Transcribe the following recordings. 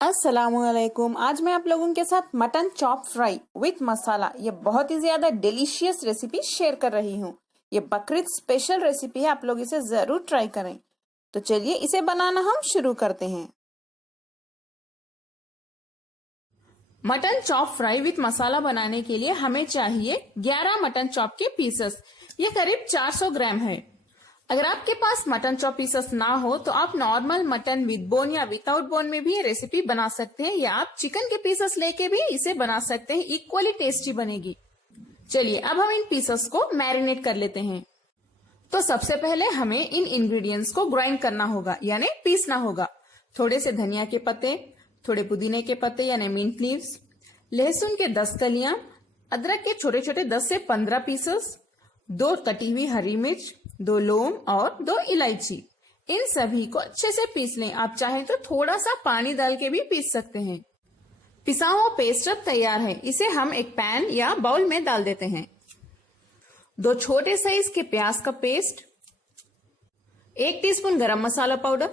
अस्सलामुअलैकुम। आज मैं आप लोगों के साथ मटन चॉप फ्राई विथ मसाला ये बहुत ही ज्यादा डिलीशियस रेसिपी शेयर कर रही हूँ। ये बकरीद स्पेशल रेसिपी है, आप लोग इसे जरूर ट्राई करें। तो चलिए इसे बनाना हम शुरू करते हैं। मटन चॉप फ्राई विथ मसाला बनाने के लिए हमें चाहिए 11 मटन चॉप के पीसेस। ये करीब 400 ग्राम है। अगर आपके पास मटन चॉप पीसेस ना हो तो आप नॉर्मल मटन विद बोन या विदाउट बोन में भी ये रेसिपी बना सकते हैं, या आप चिकन के पीसेस लेके भी इसे बना सकते हैं। इक्वली टेस्टी बनेगी। चलिए अब हम इन पीसेस को मैरिनेट कर लेते हैं। तो सबसे पहले हमें इन इंग्रेडिएंट्स को ग्राइंड करना होगा, यानी पीसना होगा। थोड़े से धनिया के पत्ते, थोड़े पुदीने के पत्ते यानी मिंट लीव्स, लहसुन के 10 कलियां, अदरक के छोटे छोटे 10 से 15 पीसेस, 2 कटी हुई हरी मिर्च, 2 लौंग और 2 इलायची। इन सभी को अच्छे से पीस लें। आप चाहें तो थोड़ा सा पानी डाल के भी पीस सकते हैं। पिसा हुआ पेस्ट अब तैयार है। इसे हम एक पैन या बाउल में डाल देते हैं। 2 छोटे साइज के प्याज का पेस्ट, 1 टीस्पून गरम मसाला पाउडर,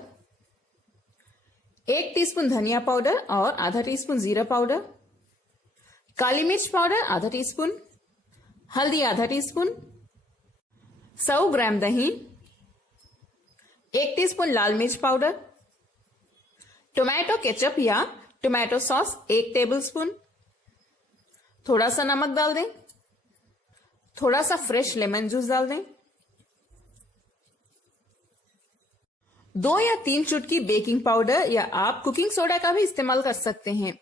1 टीस्पून धनिया पाउडर और आधा टीस्पून जीरा पाउडर, काली मिर्च पाउडर आधा टीस्पून, हल्दी आधा टीस्पून, 100 ग्राम दही, 1 टीस्पून लाल मिर्च पाउडर, टोमेटो केचप या टोमेटो सॉस 1 टेबलस्पून, थोड़ा सा नमक डाल दें, थोड़ा सा फ्रेश लेमन जूस डाल दें, 2 या 3 चुटकी बेकिंग पाउडर या आप कुकिंग सोडा का भी इस्तेमाल कर सकते हैं।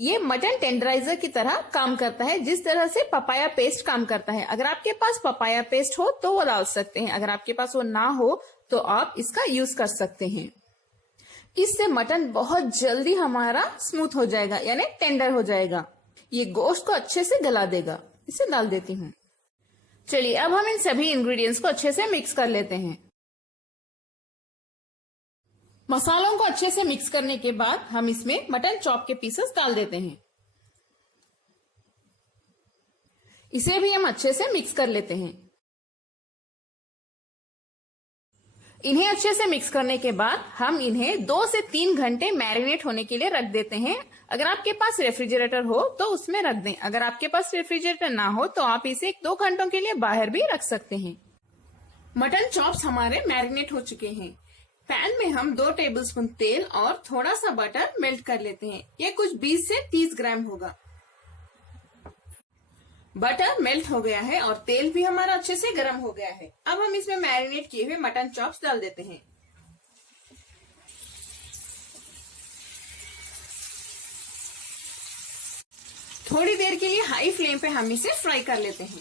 ये मटन टेंडराइजर की तरह काम करता है, जिस तरह से पपाया पेस्ट काम करता है। अगर आपके पास पपाया पेस्ट हो तो वो डाल सकते हैं, अगर आपके पास वो ना हो तो आप इसका यूज कर सकते हैं। इससे मटन बहुत जल्दी हमारा स्मूथ हो जाएगा, यानी टेंडर हो जाएगा। ये गोश्त को अच्छे से गला देगा। इसे डाल देती हूँ। चलिए अब हम इन सभी इंग्रेडिएंट्स को अच्छे से मिक्स कर लेते हैं। मसालों को अच्छे से मिक्स करने के बाद हम इसमें मटन चॉप के पीसेस डाल देते हैं। इसे भी हम अच्छे से मिक्स कर लेते हैं। इन्हें अच्छे से मिक्स करने के बाद हम इन्हें 2 से 3 घंटे मैरिनेट होने के लिए रख देते हैं। अगर आपके पास रेफ्रिजरेटर हो तो उसमें रख दें। अगर आपके पास रेफ्रिजरेटर ना हो तो आप इसे 1-2 घंटों के लिए बाहर भी रख सकते हैं। मटन चॉप्स हमारे मैरिनेट हो चुके हैं। पैन में हम 2 टेबलस्पून तेल और थोड़ा सा बटर मेल्ट कर लेते हैं। ये कुछ 20 से 30 ग्राम होगा। बटर मेल्ट हो गया है और तेल भी हमारा अच्छे से गर्म हो गया है। अब हम इसमें मैरिनेट किए हुए मटन चॉप्स डाल देते हैं। थोड़ी देर के लिए हाई फ्लेम पे हम इसे फ्राई कर लेते हैं।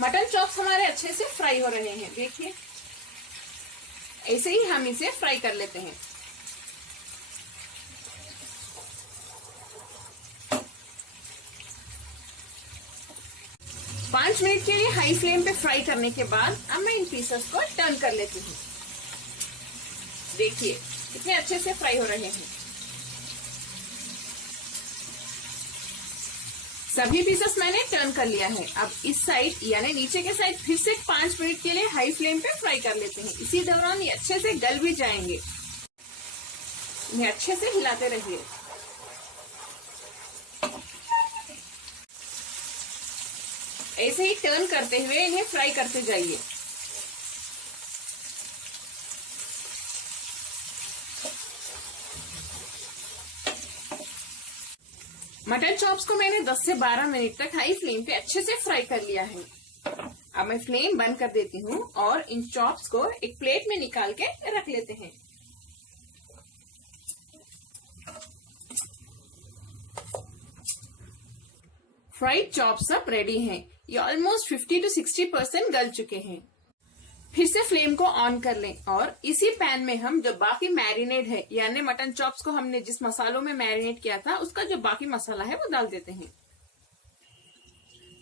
मटन चॉप्स हमारे अच्छे से फ्राई हो रहे हैं। देखिए ऐसे ही हम इसे फ्राई कर लेते हैं। पांच मिनट के लिए हाई फ्लेम पे फ्राई करने के बाद अब मैं इन पीसेस को टर्न कर लेती हूँ। देखिए कितने अच्छे से फ्राई हो रहे हैं। सभी पीसेस मैंने टर्न कर लिया है। अब इस साइड यानी नीचे के साइड फिर से 5 मिनट के लिए हाई फ्लेम पे फ्राई कर लेते हैं। इसी दौरान ये अच्छे से गल भी जाएंगे। इन्हें अच्छे से हिलाते रहिए। ऐसे ही टर्न करते हुए इन्हें फ्राई करते जाइए। मटन चॉप्स को मैंने 10 से 12 मिनट तक हाई फ्लेम पे अच्छे से फ्राई कर लिया है। अब मैं फ्लेम बंद कर देती हूँ और इन चॉप्स को एक प्लेट में निकाल के रख लेते हैं। फ्राइड चॉप्स अब रेडी हैं। ये ऑलमोस्ट 50 to 60% गल चुके हैं। फिर से फ्लेम को ऑन कर लें और इसी पैन में हम जो बाकी मैरिनेट है, यानी मटन चॉप्स को हमने जिस मसालों में मैरिनेट किया था उसका जो बाकी मसाला है वो डाल देते हैं।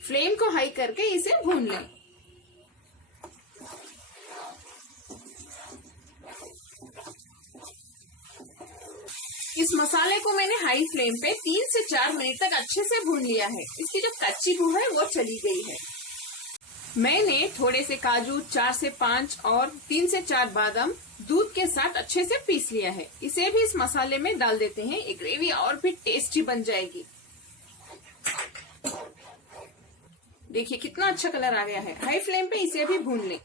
फ्लेम को हाई करके इसे भून लें। इस मसाले को मैंने हाई फ्लेम पे 3 से 4 मिनट तक अच्छे से भून लिया है। इसकी जो कच्ची बू है वो चली गई है। मैंने थोड़े से काजू, 4 से 5 और 3 से 4 बादाम दूध के साथ अच्छे से पीस लिया है। इसे भी इस मसाले में डाल देते हैं। ये ग्रेवी और भी टेस्टी बन जाएगी। देखिए कितना अच्छा कलर आ गया है। हाई फ्लेम पे इसे भी भून लें।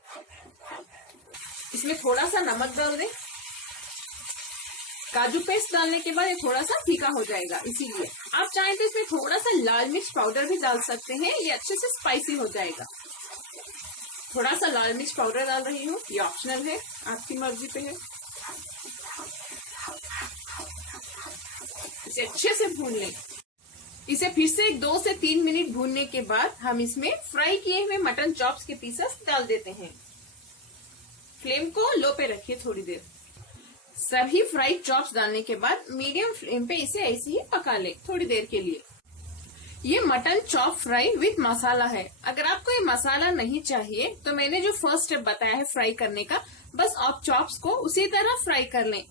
इसमें थोड़ा सा नमक डाल दें। काजू पेस्ट डालने के बाद ये थोड़ा सा फीका हो जाएगा, इसीलिए आप चाहें तो इसमें थोड़ा सा लाल मिर्च पाउडर भी डाल सकते हैं। ये अच्छे से स्पाइसी हो जाएगा। थोड़ा सा लाल मिर्च पाउडर डाल रही हूँ, ये ऑप्शनल है, आपकी मर्जी पे है। इसे अच्छे से भून लें। इसे फिर से 2 से 3 मिनट भूनने के बाद हम इसमें फ्राई किए हुए मटन चॉप्स के पीसेस डाल देते हैं। फ्लेम को लो पे रखिए थोड़ी देर। सभी फ्राइड चॉप्स डालने के बाद मीडियम फ्लेम पे इसे ऐसे ही पका लें थोड़ी देर के लिए। ये मटन चॉप फ्राई विथ मसाला है। अगर आपको ये मसाला नहीं चाहिए तो मैंने जो फर्स्ट स्टेप बताया है फ्राई करने का, बस आप चॉप्स को उसी तरह फ्राई कर लें।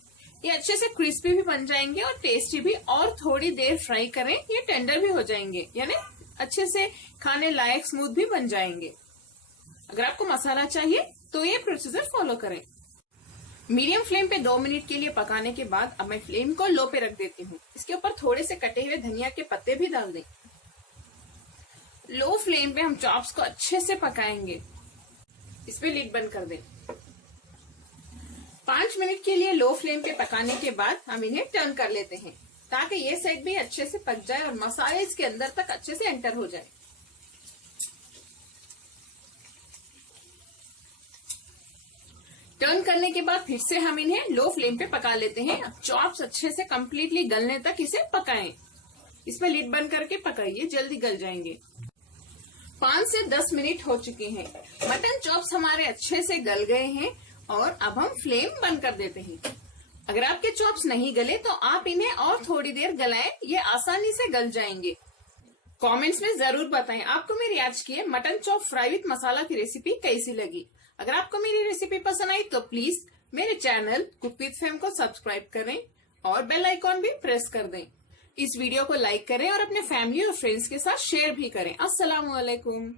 ये अच्छे से क्रिस्पी भी बन जाएंगे और टेस्टी भी। और थोड़ी देर फ्राई करें, ये टेंडर भी हो जाएंगे, यानी अच्छे से खाने लायक स्मूथ भी बन जाएंगे। अगर आपको मसाला चाहिए तो ये प्रोसीजर फॉलो करें। मीडियम फ्लेम पे 2 मिनट के लिए पकाने के बाद अब मैं फ्लेम को लो पे रख देती हूँ। इसके ऊपर थोड़े से कटे हुए धनिया के पत्ते भी डाल दें। लो फ्लेम पे हम चॉप्स को अच्छे से पकाएंगे। इस पे लिड बंद कर दें। 5 मिनट के लिए लो फ्लेम पे पकाने के बाद हम इन्हें टर्न कर लेते हैं, ताकि ये साइड भी अच्छे से पक जाए और मसाले इसके अंदर तक अच्छे से एंटर हो जाए। टर्न करने के बाद फिर से हम इन्हें लो फ्लेम पे पका लेते हैं। अब चॉप्स अच्छे से कंप्लीटली गलने तक इसे पकाएं। इसमें लिड बंद करके पकाइए, जल्दी गल जाएंगे। 5 से 10 मिनट हो चुके हैं। मटन चॉप्स हमारे अच्छे से गल गए हैं और अब हम फ्लेम बंद कर देते हैं। अगर आपके चॉप्स नहीं गले तो आप इन्हें और थोड़ी देर गलाएं, ये आसानी से गल जाएंगे। कमेंट्स में जरूर बताएं आपको मेरी आज की मटन चॉप फ्राई विथ मसाला की रेसिपी कैसी लगी। अगर आपको मेरी रेसिपी पसंद आई तो प्लीज मेरे चैनल कुक विद फेम को सब्सक्राइब करें और बेल आइकॉन भी प्रेस कर दें। इस वीडियो को लाइक करें और अपने फैमिली और फ्रेंड्स के साथ शेयर भी करें। अस्सलाम वालेकुम।